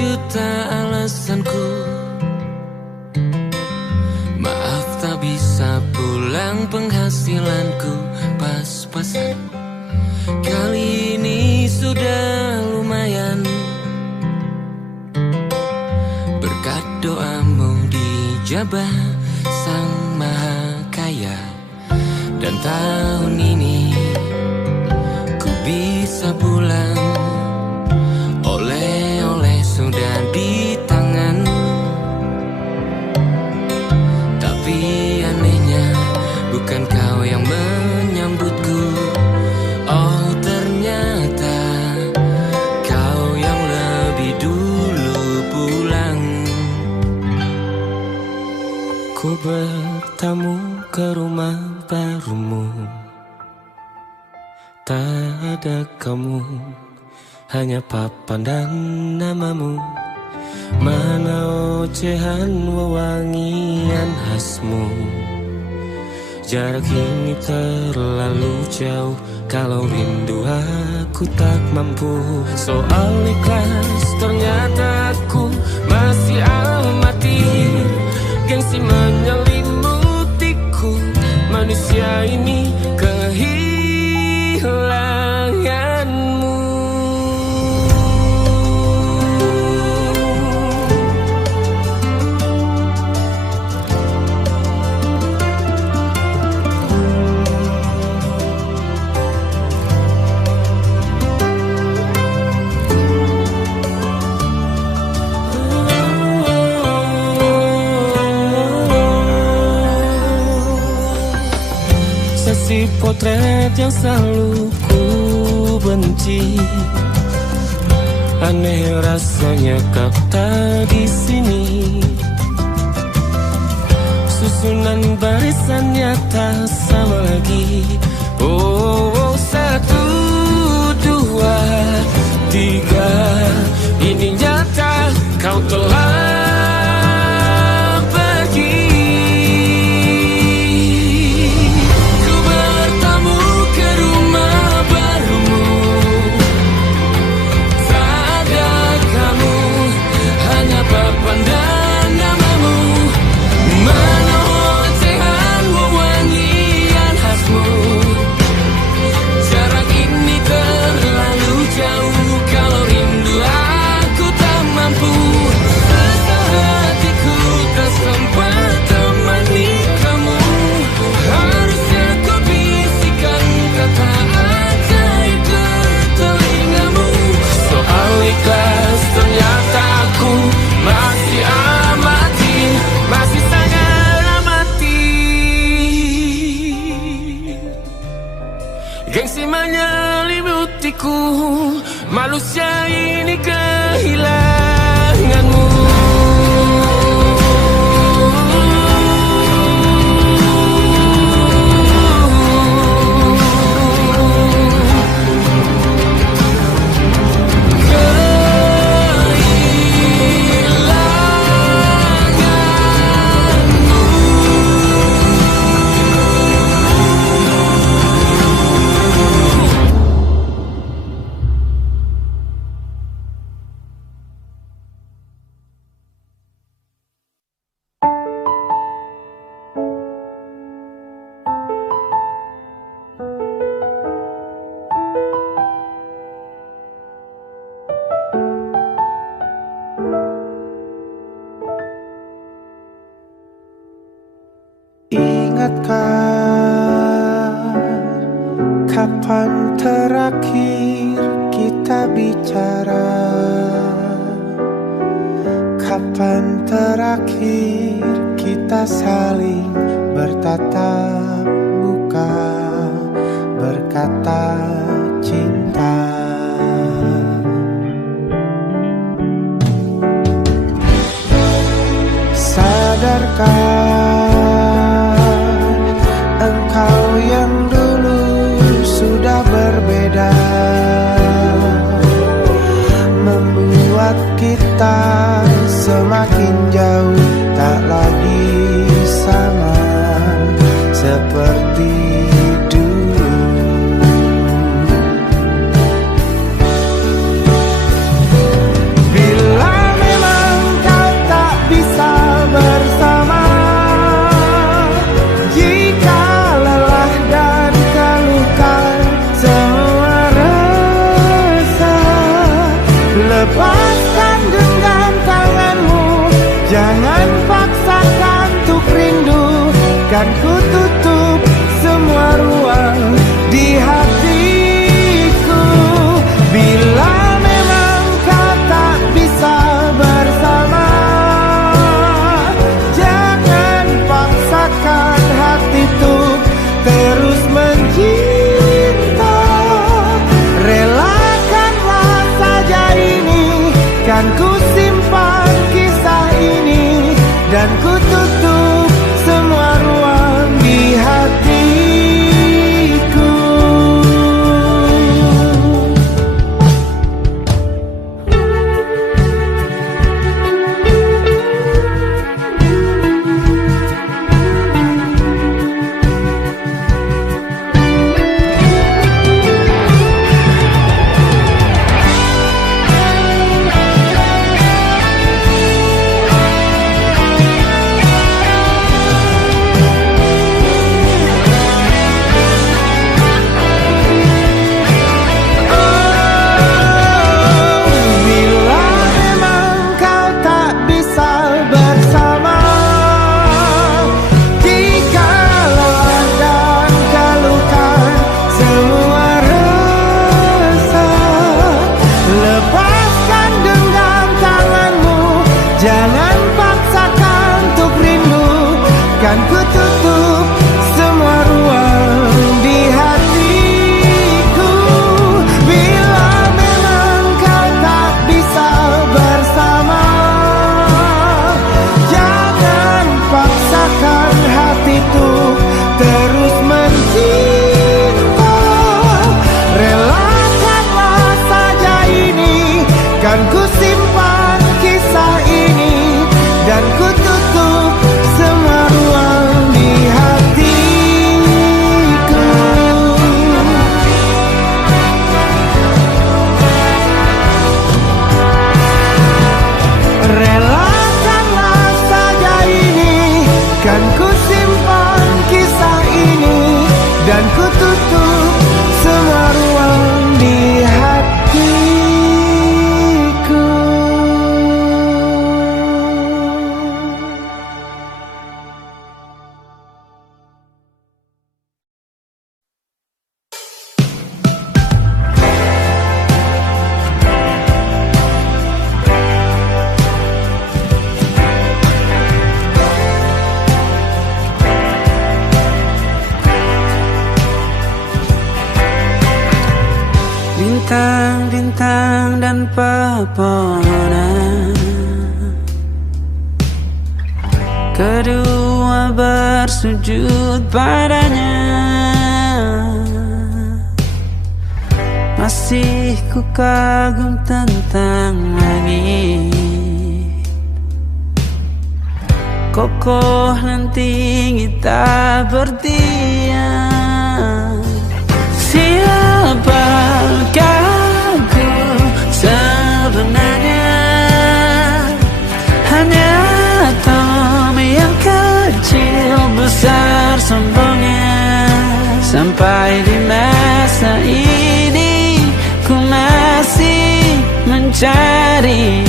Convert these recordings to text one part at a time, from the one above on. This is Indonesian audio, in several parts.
juta alasanku. Maaf tak bisa pulang, penghasilanku pas-pasan. Kali ini sudah lumayan, berkat doamu dijabah Sang Maha Kaya. Dan tahun ini ku bisa pulang, oleh-oleh sudah di tangan. Tapi anehnya bukan kau yang menyambutku. Oh ternyata kau yang lebih dulu pulang. Ku bertamu ke rumah barumu, tak ada kamu, hanya papan dan namamu. Mana ocehan wewangian khasmu. Jarak ini terlalu jauh, kalau rindu aku tak mampu. Soal ikhlas ternyata aku masih amati. Gengsi menyelimutiku, manusia ini kehilanganmu. Si potret yang selalu ku benci, aneh rasanya kau tak di sini. Susunan barisannya tak sama lagi. Oh, 1, 2, 3, ini nyata kau telah gengsi menyelimutiku, manusia ini kehilanganmu. Ingatkah kapan terakhir kita bicara? Kapan terakhir kita saling bertatap muka, berkata cinta? Sadarkah engkau yang dulu sudah berbeda, membuat kita semakin jauh, tak lagi sama seperti dulu. Bila lepaskan genggam tanganmu, jangan paksakan untuk rindu. Kan ku tutup semua ruang di hatiku. Bila memang kau tak bisa bersama, jangan paksakan hati tuh terus mencinta. Relakanlah saja ini, kan ku simpan kisah ini, dan ku tutup semua ruang di hatiku. Jangan paksakan untuk rindu, kan ku tutup semua ruang di hatiku. Bila memang kau tak bisa bersama, jangan paksakan hatiku terus mencinta. Relakanlah saja ini, kan ku simpan kisah ini, dan ku tutup semua ruang di hatiku. Relakanlah saja ini, kan ku simpan kisah ini, dan ku tutup semua ruang di hatiku. Bintang-bintang dan pepohonan, kedua bersujud padanya. Masih ku kagum tentang langit, kokoh dan tinggi tak bertiang. Siapakah aku sebenarnya? Hanya Tom yang kecil besar sombongnya. Sampai di masa ini ku masih mencari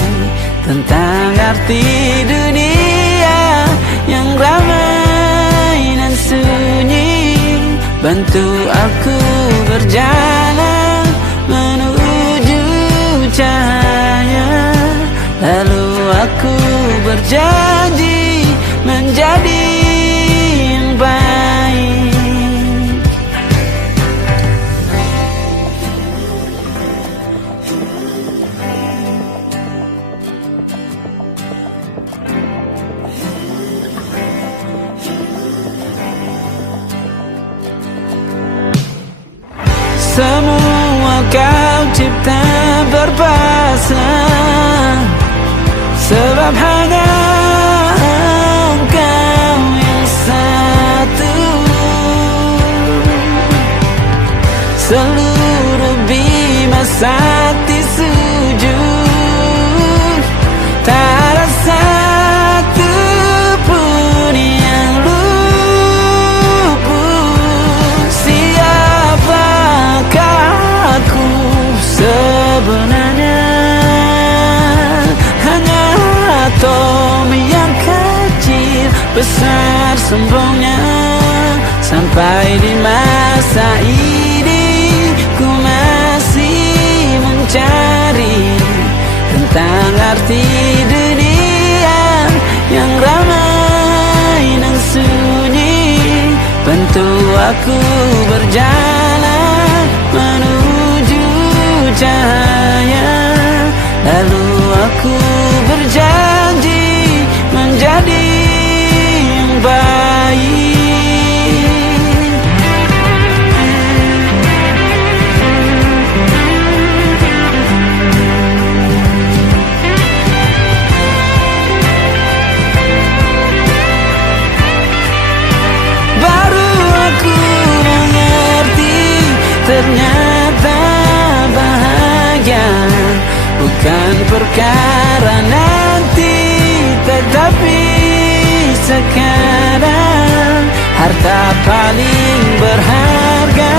tentang arti dunia yang ramai dan sunyi. Bantu aku berjalan menuju cahaya, lalu aku berjanji menjadi yang baik. Semua kau cipta berpasang, sebab hanya engkau yang satu. Seluruh bima sakti sujud, tak ada satu pun yang luput. Siapakah aku sebenarnya? besar sombongnya. Sampai di masa ini ku masih mencari tentang arti dunia yang ramai dan sunyi. Bantu aku berjalan menuju cahaya, lalu aku berjanji menjadi yang baik. Baru aku mengerti, ternyata bahagia bukan perkara nanti, tetapi sekarang. Harta paling berharga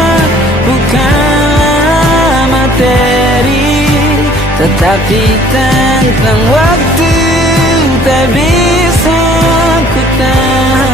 bukanlah materi, tetapi tentang waktu tak bisa ku tahan.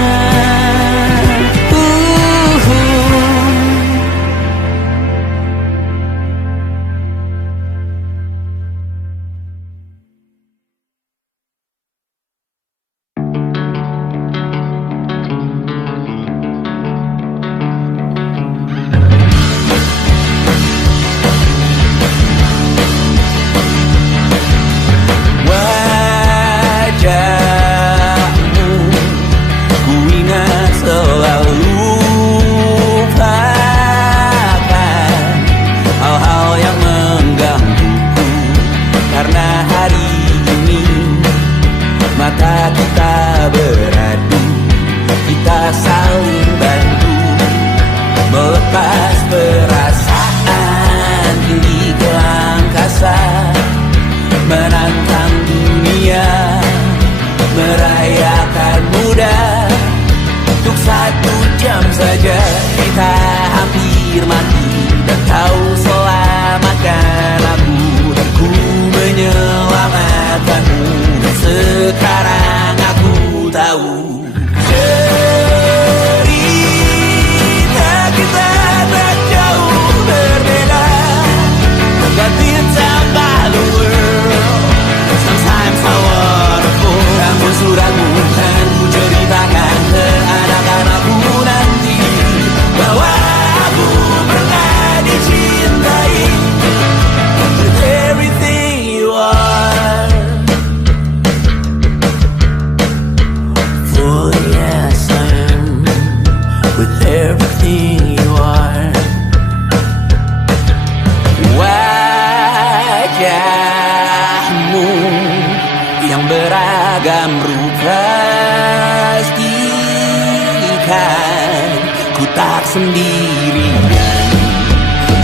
Sendirian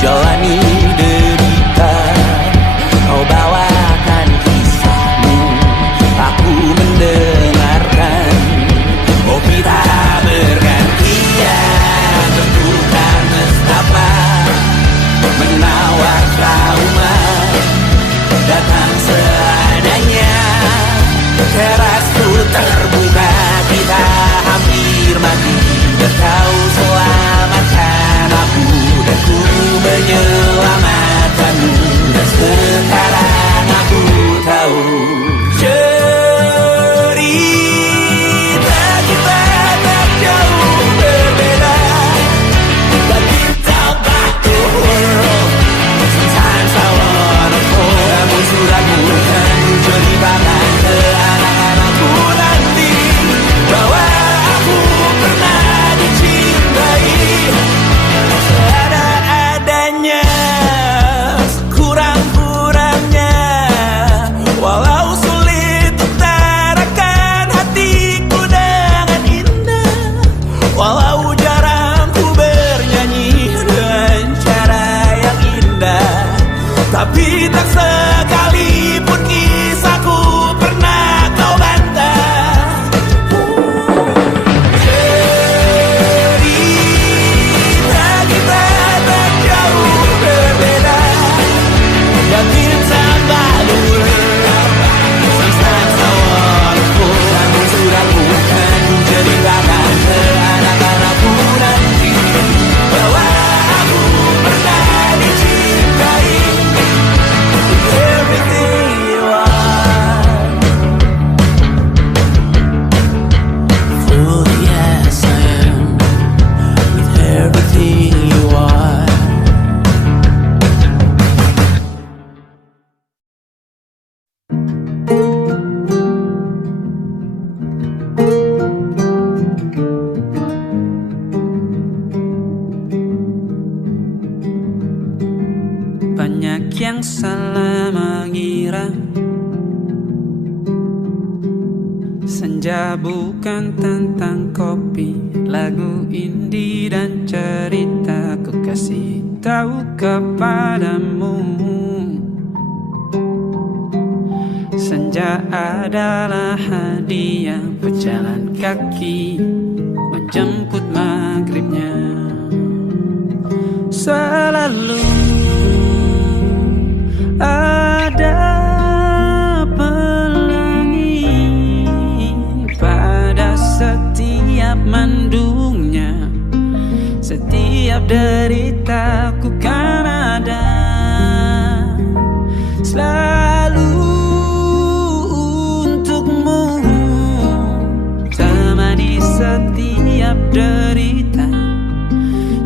jalani derita, kau bawakan kisahmu, aku mendengarkan. Oh kita bergantian, tentukan nestapa, menawar trauma, datang seadanya. Terasku terbuka, kita hampir mati, kau selamatkan aku dan ku menyelam. salah mengira. Senja bukan tentang kopi, lagu indie dan cerita ku kasih tahu kepadamu. Senja adalah hadiah pejalan kaki menjemput maghribnya. Selalu ada pelangi pada setiap mendungnya. Setiap deritaku kan ada selalu untukmu, temani setiap derita,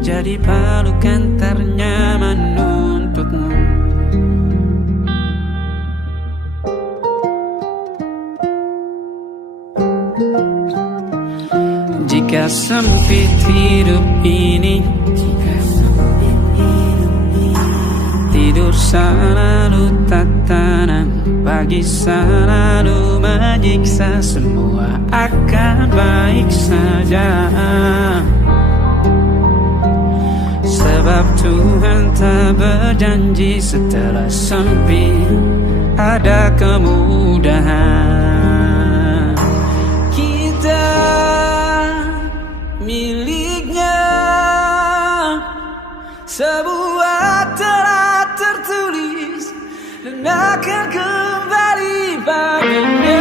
jadi pelukan ternyaman untukmu. Jika sempit hidup ini, tidur selalu tatanan, pagi selalu menyiksa, semua akan baik saja. Sebab Tuhan tak berjanji setelah sempit ada kemudahan. Kita miliknya sebuah telah tertulis dan akan kembali padanya.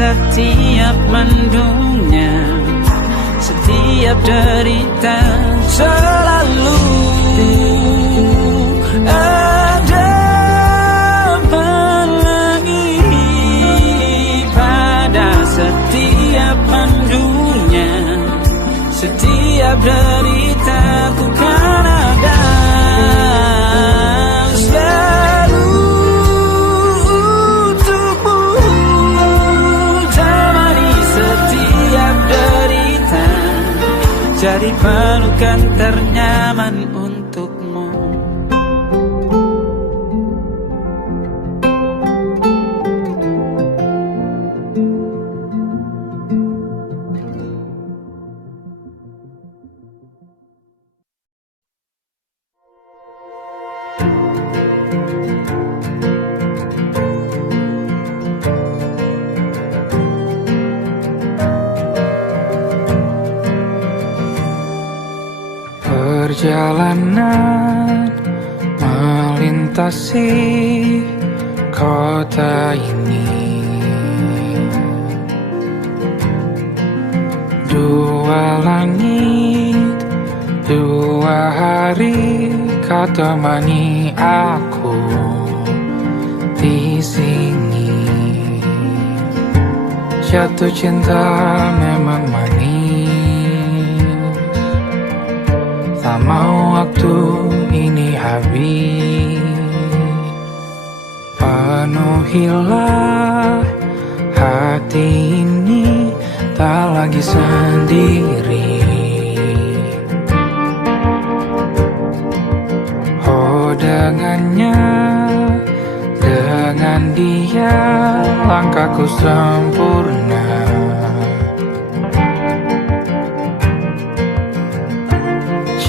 Setiap mendungnya, setiap derita, selalu ada pelangi pada setiap mendungnya. Setiap derita ku kan ada jadi pelukan ternyaman untukmu. Perjalanan melintasi kota ini, dua langit, dua hari kau temani aku di sini. Jatuh cinta memang manis, tak mau waktu ini habis. Penuhilah hati ini, tak lagi sendiri. Oh dengannya, dengan dia langkahku sempurna.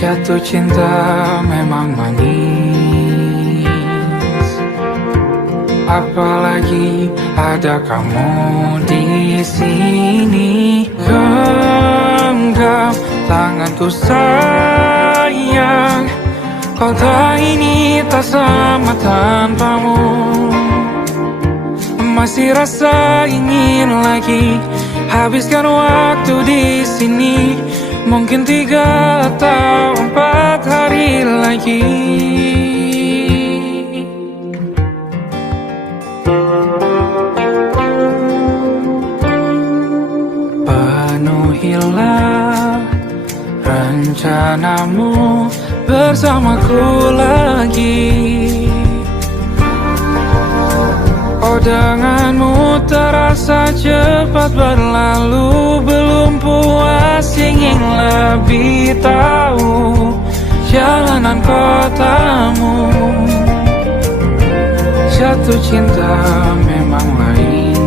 Jatuh cinta memang manis, apalagi ada kamu di sini. Genggam tanganku sayang, kota ini tak sama tanpamu. Masih rasa ingin lagi habiskan waktu di sini. Mungkin 3 atau 4 hari lagi. Penuhilah bersamaku lagi. Oh, denganmu terasa cepat berlalu. Belum puas ingin lebih tahu jalanan kotamu. Jatuh cinta memang lain,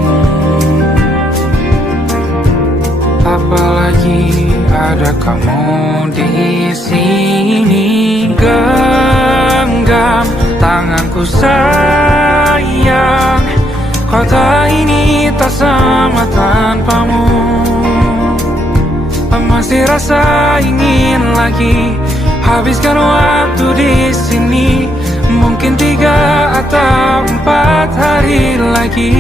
apalagi ada kamu di sini. Genggam tanganku sayang, kota ini tak sama tanpamu. Masih rasa ingin lagi habiskan waktu di sini. Mungkin 3 atau 4 hari lagi.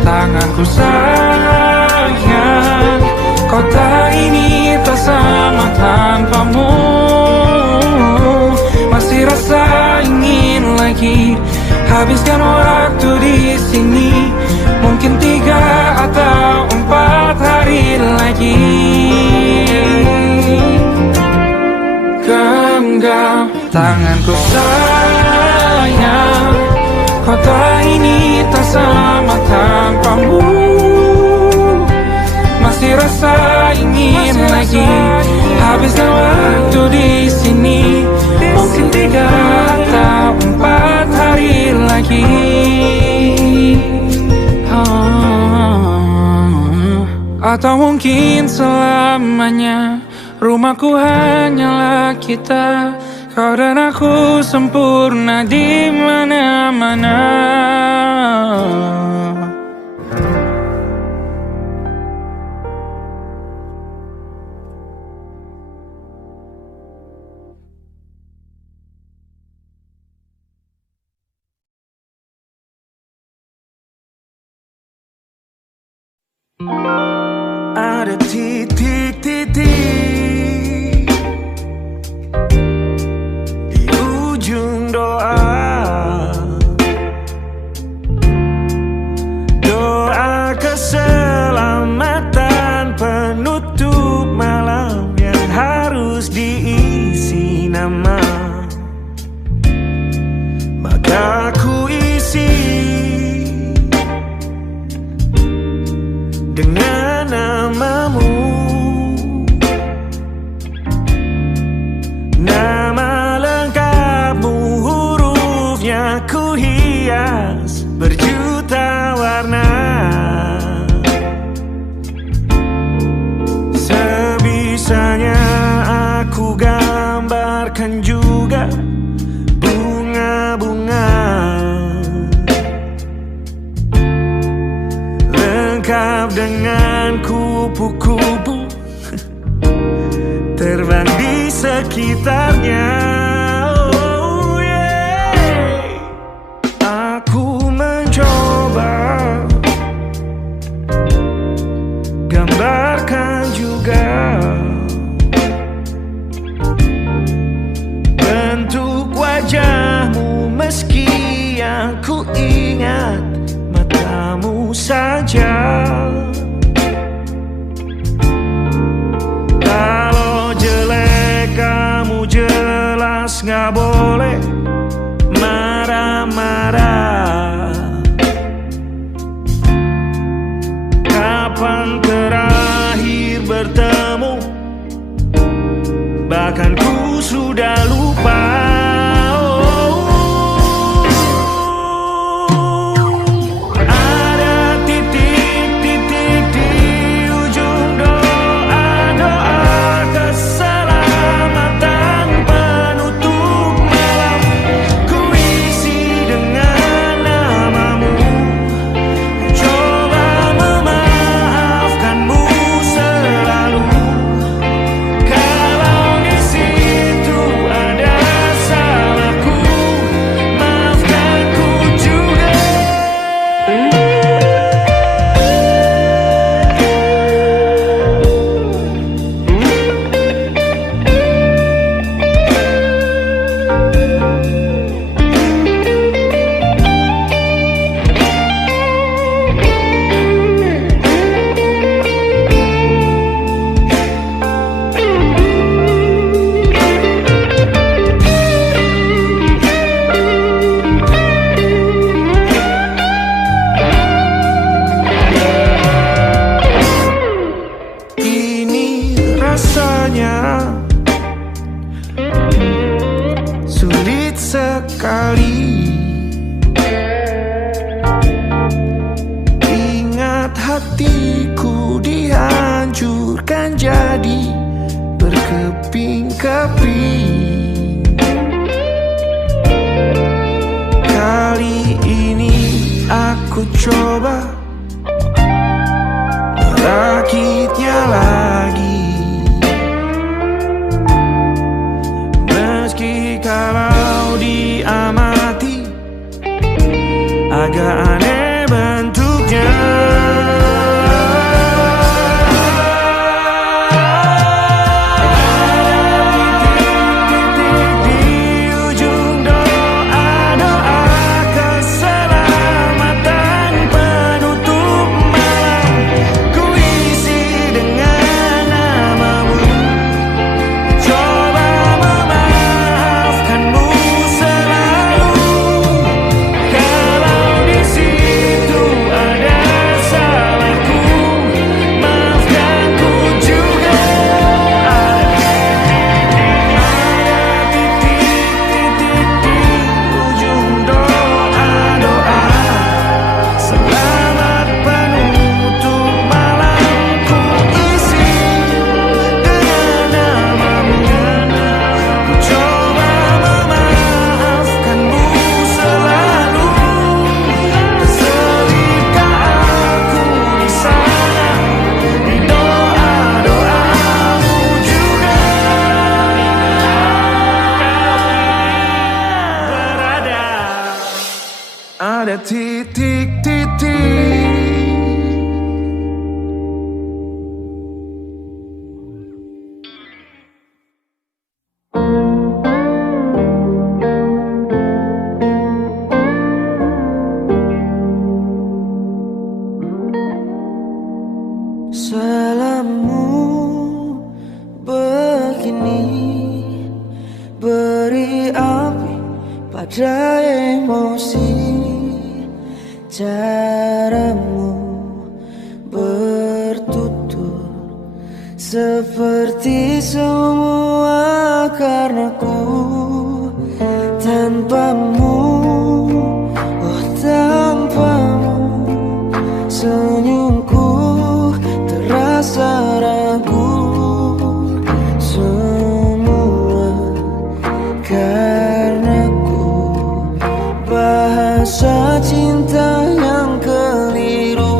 Tanganku sayang, kota ini tak sama tanpamu. Masih rasa ingin lagi habiskan waktu di sini. Mungkin 3 atau 4 hari lagi. Genggam tanganku sayang, kota ini tak sama tanpamu. Masih rasa ingin lagi habiskan waktu di sini. Mungkin 3 atau 4 hari lagi. Atau mungkin selamanya. Rumahku hanyalah kita, kau dan aku sempurna di mana-mana. Ada titik-titik di ujung doa, doa keselamatan penutup malam yang harus diisi nama. Maka ku isi dengan namamu, nama lengkapmu, hurufnya ku hias berjuta warna. Sebisanya aku gambarkan juga bunga-bunga lengkap dengan kupu-kupu terbang di sekitarnya. Oh yeah. Aku mencoba gambarkan juga bentuk wajahmu, meski yang ku ingat matamu saja. Kalau jelek kamu jelas gak boleh marah-marah. Kapan terakhir bertemu, bahkan ku sudah lupa. Situ kali. Ingat hatiku dihancurkan jadi berkeping-keping. Kali ini aku coba merakitnya lagi. Meski kalau diamati agak aneh bentuknya. Ada titik-titik. Salahmu begini, beri api pada emosi. Caramu bertutur seperti semua karenaku. Tanpamu, oh tanpamu, senyumku terasa ragu. Semua karenaku, bahasa cinta yang keliru.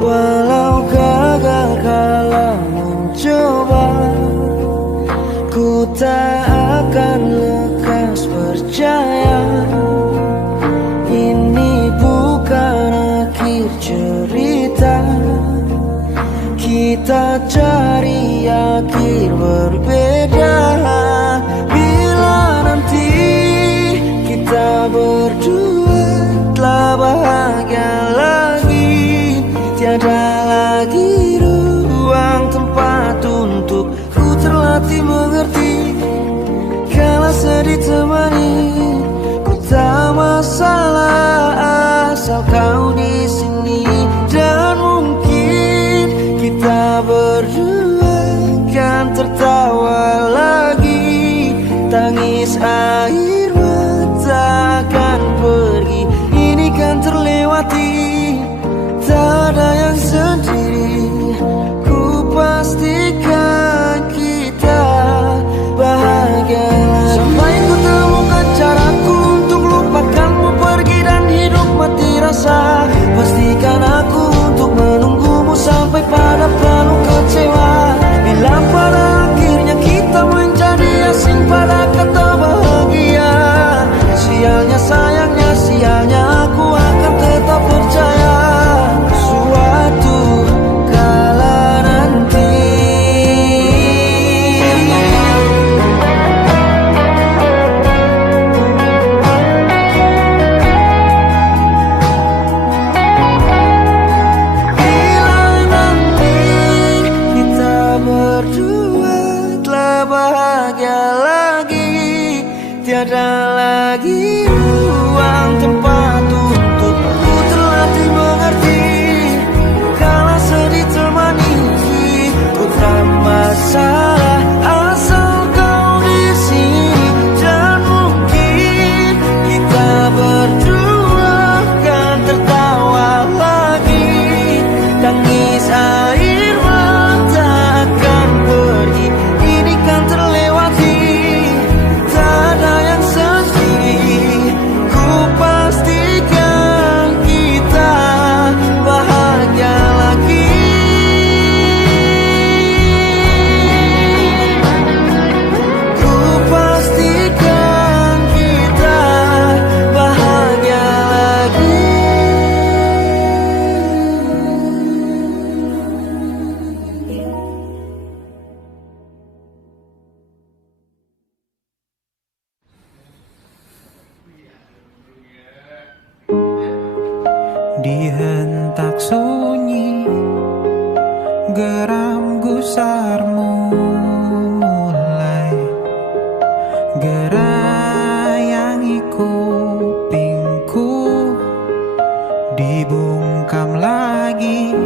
Walau gagal kala mencoba, ku tak akan lekas percaya. Ini bukan akhir cerita, kita cari akhir berbeda. Bila nanti kita berdua telah bahagia lagi, tiada lagi ruang tempat untuk ku terlatih mengerti. Kala sedih temani, ku tak masalah asal kau di sini. Dan mungkin kita berdua kan tertawa lagi, tangis air takkan pergi, ini kan terlewati. Tak ada yang sendiri, ku pastikan kita bahagia lagi. Sampai ku temukan caraku untuk lupakanmu pergi dan hidup mati rasa. Pastikan aku untuk menunggumu sampai pada penuh kecewa. Bila pada akhirnya kita menjadi asing pada kata bahagia, sialnya sayangnya sialnya aku akan tetap percaya. Suatu kala nanti bila nanti kita berdua telah bahagia lagi, tiada lagi ruang tempat untuk ku terlatih mengerti. Kala sedih temani, ku tak masalah asal kau di sini. Dan mungkin Dihentak sunyi, geram gusarmu mulai gerayangi kupingku. Dibungkam lagi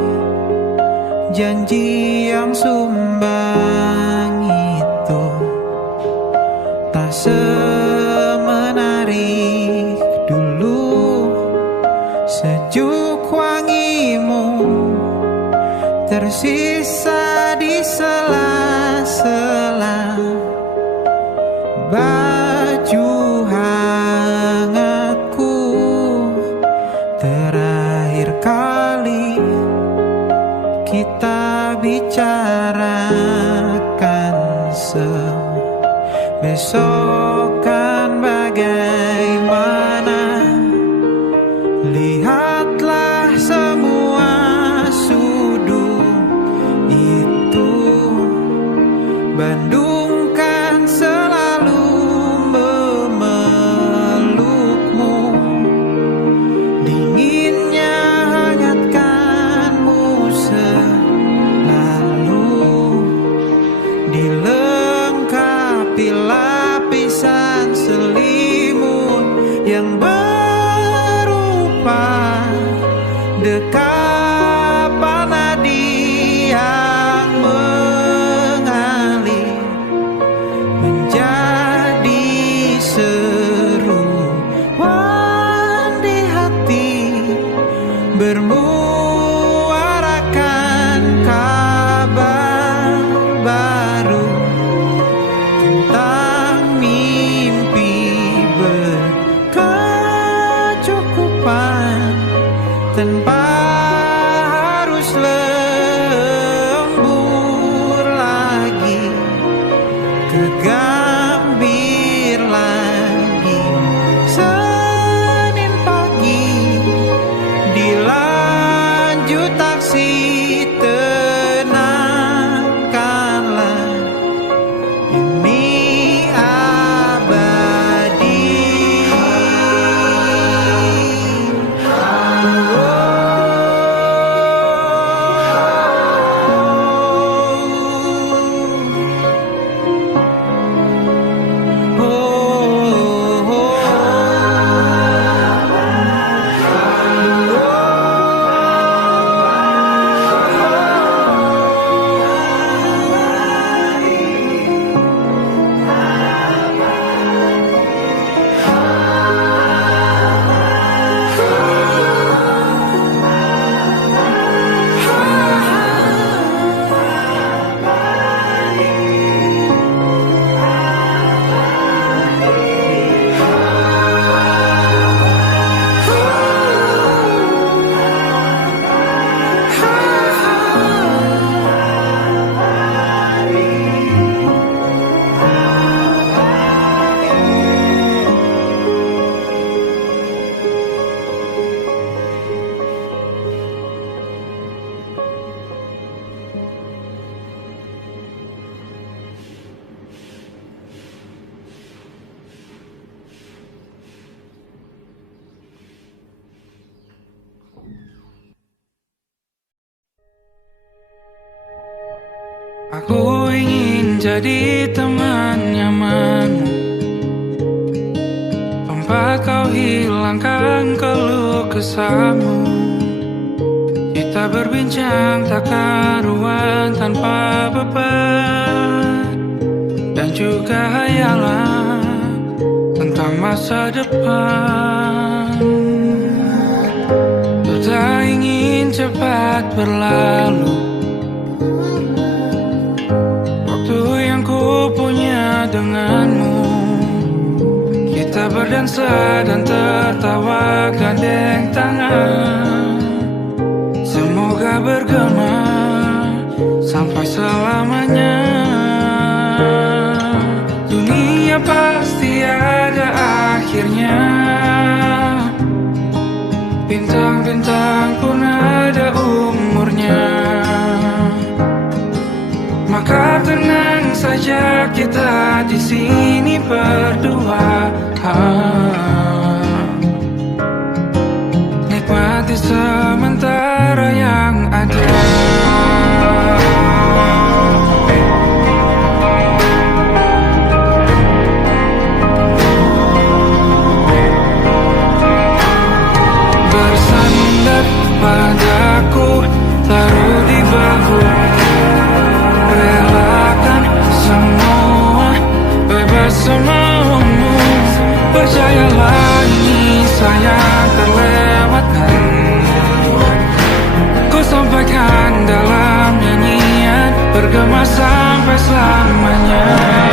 janji yang sumbang itu, tak semenarik dulu. Sejuk wangimu tersisa di sela-sela baju hangatku. Terakhir kali kita bicarakan besokan bagaimana. Lihatlah semua sudut itu, Bandung kan selalu memelukmu. Dinginnya hangatkanmu selalu, dilengkapi lapisan selimut yang berupa dekapan nadi yang mengalir menjadi seruan di hati, bermuarakan kabar baru tentang mimpi berkecukupan tanpa harus lembur lagi, kegambir lagi. Senin pagi dilanjut taksi, tenangkanlah ini abadi. Aku ingin jadi teman nyamanmu, tempat kau hilangkan keluh kesahmu. Kita berbincang tak karuan tanpa beban, dan juga hayalan tentang masa depan. Tak ingin cepat berlalu punya denganmu. Kita berdansa dan tertawa gandeng tangan. Semoga bergema sampai selamanya. Dunia pasti ada akhirnya, bintang-bintang pun ada umurnya. Maka tenang saja kita di sini berdua, nikmati semua Percayalah ini sayang terlewatkan. Ku sampaikan dalam nyanyian, bergema sampai selamanya.